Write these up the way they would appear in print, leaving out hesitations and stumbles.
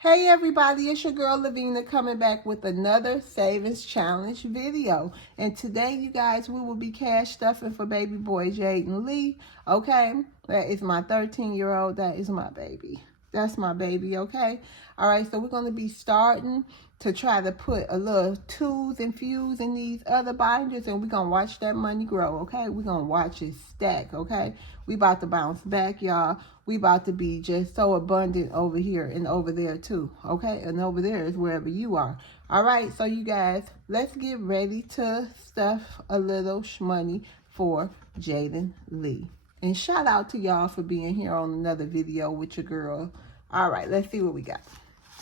Hey everybody, it's your girl Lavina coming back with another savings challenge video. And today, you guys, we will be cash stuffing for baby boy Jaden Lee. Okay, that is my 13-year-old. That is my baby. That's my baby, okay? All right, so we're going to be starting to try to put a little twos and fews in these other binders, and we're going to watch that money grow, okay? We're going to watch it stack, okay? We about to bounce back, y'all. We about to be just so abundant over here and over there too, okay? And over there is wherever you are. All right, so you guys, let's get ready to stuff a little shmoney for Jaden Lee. And shout out to y'all for being here on another video with your girl. All right, let's see what we got.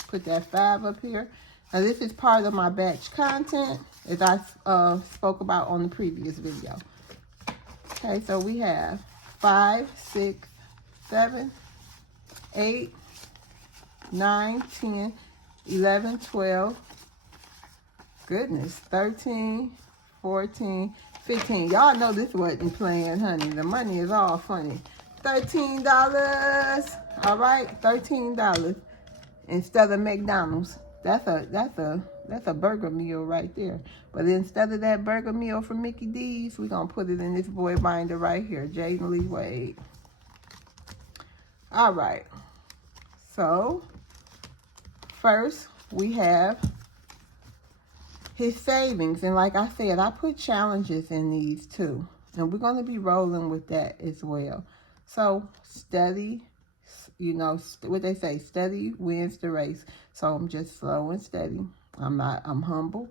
Put that 5 up here. Now, this is part of my batch content, as I spoke about on the previous video. Okay, so we have 5, 6, 7, 8, 9, 10, 11, 12. Goodness, 13, 14, 15. Y'all know this wasn't playing, honey. The money is all funny. $13. All right, $13 instead of McDonald's. That's a burger meal right there. But instead of that burger meal from Mickey D's, we're gonna put it in this boy binder right here, Jaden Lee Wade. All right. So first we have his savings, and like I said, I put challenges in these too, and we're going to be rolling with that as well. So steady, you know what they say, steady wins the race. So I'm just slow and steady. I'm humble.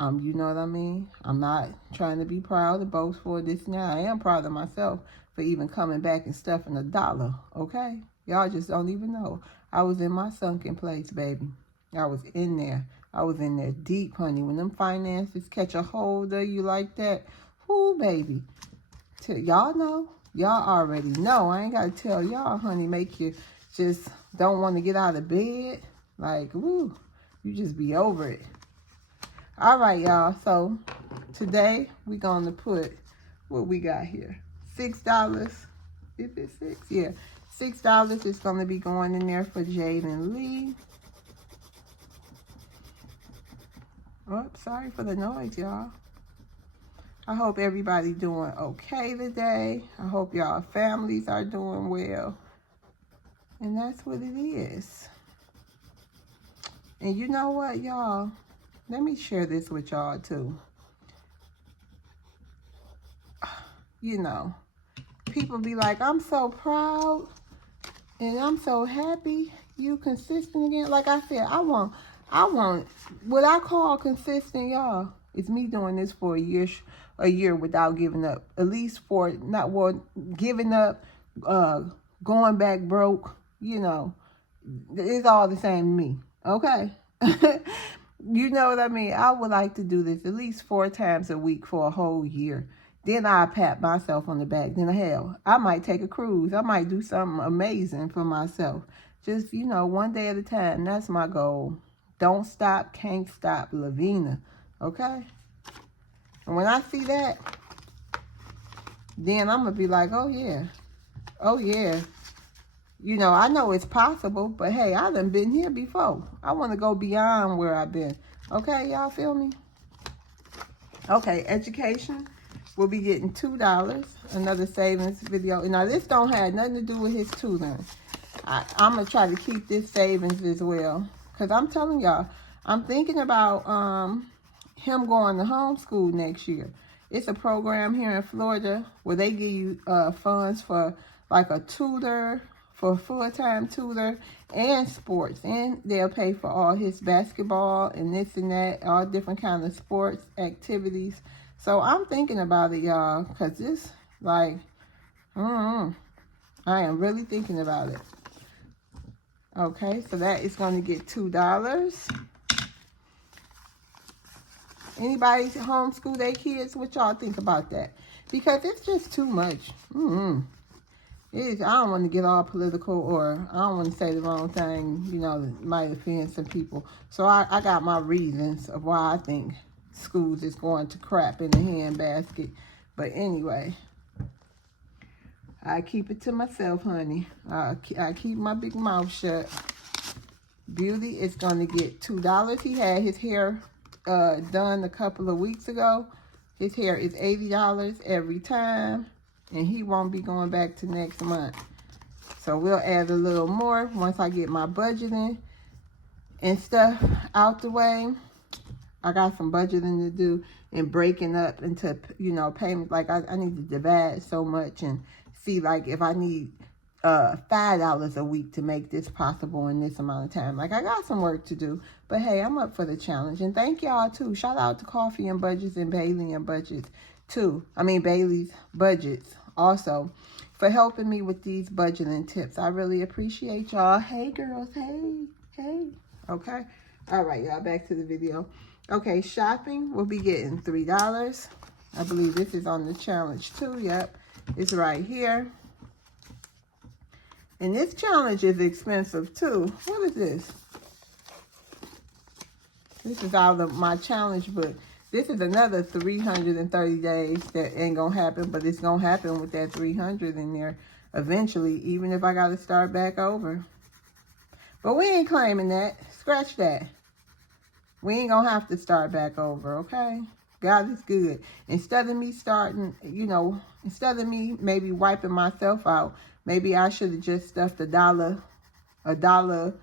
You know what I mean? I'm not trying to be proud or boastful this and that. I am proud of myself for even coming back and stuffing $1, okay? Y'all just don't even know. I was in my sunken place, baby. I was in there. I was in there deep, honey. When them finances catch a hold of you like that, whoo, baby. Y'all know. Y'all already know. I ain't got to tell y'all, honey, make you just don't want to get out of bed. Like, woo, you just be over it. All right, y'all. So today we're going to put what we got here. $6. Is it 6? Yeah. $6 is going to be going in there for Jaden Lee. Oh, sorry for the noise, y'all. I hope everybody doing okay today. I hope y'all families are doing well. And that's what it is. And you know what, y'all? Let me share this with y'all, too. You know, people be like, I'm so proud and I'm so happy you consistent again. Like I said, I want what I call consistent, y'all. It's me doing this for a year without giving up. At least for giving up, going back broke. You know, it's all the same to me. Okay, you know what I mean. I would like to do this at least 4 times a week for a whole year. Then I pat myself on the back. Then hell, I might take a cruise. I might do something amazing for myself. Just, you know, one day at a time. That's my goal. Don't stop, can't stop, Lavina. Okay? And when I see that, then I'm going to be like, oh, yeah. Oh, yeah. You know, I know it's possible, but hey, I done been here before. I want to go beyond where I've been. Okay, y'all feel me? Okay, education. We'll be getting $2. Another savings video. Now, this don't have nothing to do with his tutoring. I'm going to try to keep this savings as well. Because I'm telling y'all, I'm thinking about him going to homeschool next year. It's a program here in Florida where they give you funds for like a tutor, for a full-time tutor, and sports. And they'll pay for all his basketball and this and that, all different kinds of sports activities. So I'm thinking about it, y'all, because this, like, I am really thinking about it. Okay, so that is going to get $2. Anybody homeschool their kids? What y'all think about that? Because it's just too much. It is. I don't want to get all political, or I don't want to say the wrong thing, you know, that might offend some people. So I got my reasons of why I think schools is going to crap in the handbasket. But anyway, I keep it to myself, honey. I keep my big mouth shut. Beauty is going to get $2. He had his hair done a couple of weeks ago. His hair is $80 every time, and he won't be going back to next month. So we'll add a little more once I get my budgeting and stuff out the way. I got some budgeting to do and breaking up into, you know, payments. Like I need to divide so much and see like if I need $5 a week to make this possible in this amount of time. Like I got some work to do, but hey, I'm up for the challenge. And thank y'all too. Shout out to Coffee and Budgets and Bailey and Budgets too. I mean Bailey's Budgets also for helping me with these budgeting tips. I really appreciate y'all. Hey girls, hey. Okay. All right, y'all, back to the video. Okay, shopping, we'll be getting $3. I believe this is on the challenge too. Yep, it's right here. And this challenge is expensive too. What is this? This is out of my challenge book. This is another 330 days that ain't gonna happen, but it's gonna happen with that 300 in there eventually, even if I gotta start back over. But we ain't claiming that. Scratch that. We ain't gonna have to start back over, okay? God is good. Instead of me starting, you know, instead of me maybe wiping myself out, maybe I should have just stuffed a dollar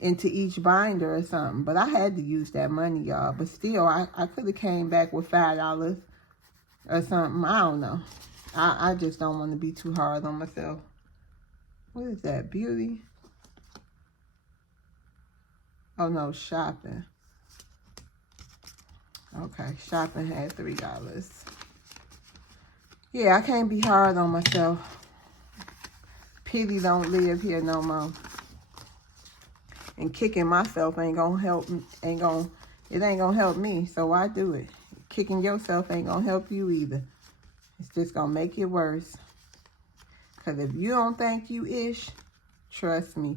into each binder or something. But I had to use that money, y'all. But still, I could have came back with $5 or something. I don't know. I just don't want to be too hard on myself. What is that? Beauty? Oh, no, shopping. Okay, shopping had $3. Yeah, I can't be hard on myself. Pity don't live here no more. And kicking myself ain't gonna help. It ain't gonna help me. So why do it? Kicking yourself ain't gonna help you either. It's just gonna make it worse. Cause if you don't think you ish, trust me,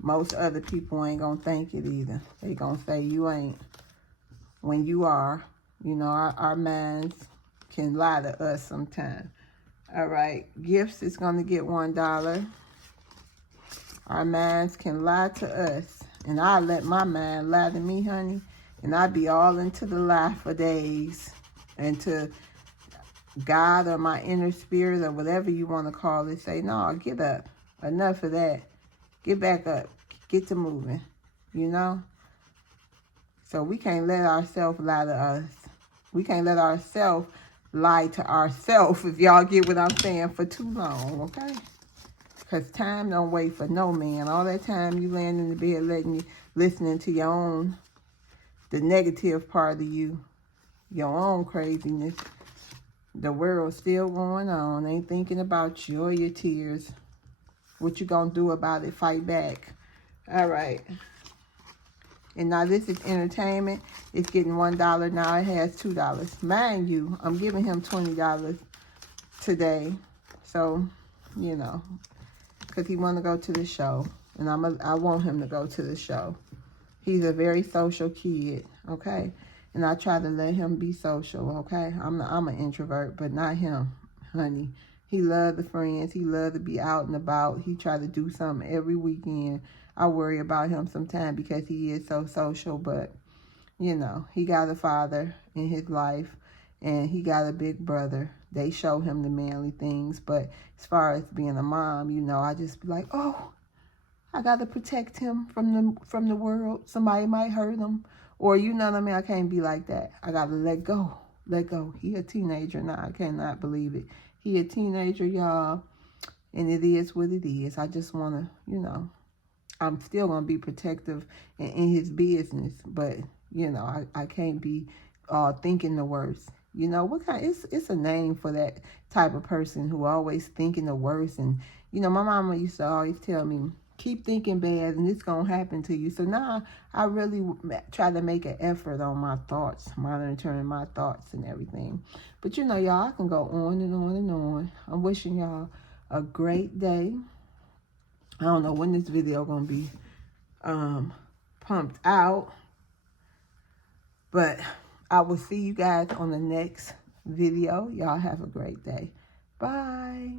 most other people ain't gonna think it either. They gonna say you ain't. When you are, you know, our minds can lie to us sometimes. All right, gifts is going to get $1. Our minds can lie to us. And I let my mind lie to me, honey. And I be all into the lie for days. And to God or my inner spirit or whatever you want to call it, say, no, get up. Enough of that. Get back up. Get to moving. You know? So we can't let ourselves lie to us. We can't let ourselves lie to ourselves, if y'all get what I'm saying, for too long, okay? Because time don't wait for no man. All that time you laying in the bed listening to your own, the negative part of you, your own craziness. The world's still going on. Ain't thinking about you or your tears. What you gonna do about it? Fight back. All right. And now this is entertainment. It's getting $1. Now it has $2. Mind you, I'm giving him $20 today. So, you know, because he want to go to the show. And I want him to go to the show. He's a very social kid, okay? And I try to let him be social, okay? I'm an introvert, but not him, honey. He loves the friends. He loves to be out and about. He try to do something every weekend. I worry about him sometimes because he is so social, but, you know, he got a father in his life, and he got a big brother. They show him the manly things, but as far as being a mom, you know, I just be like, oh, I got to protect him from the world. Somebody might hurt him, or you know what I mean? I can't be like that. I got to let go. Let go. He a teenager now. I cannot believe it. He a teenager, y'all, and it is what it is. I just want to, you know, I'm still going to be protective in his business, but, you know, I can't be thinking the worst. You know, what kind? It's a name for that type of person who always thinking the worst. And, you know, my mama used to always tell me, keep thinking bad and it's going to happen to you. So now I really try to make an effort on my thoughts, monitoring my thoughts and everything. But, you know, y'all, I can go on and on and on. I'm wishing y'all a great day. I don't know when this video going to be pumped out, but I will see you guys on the next video. Y'all have a great day. Bye.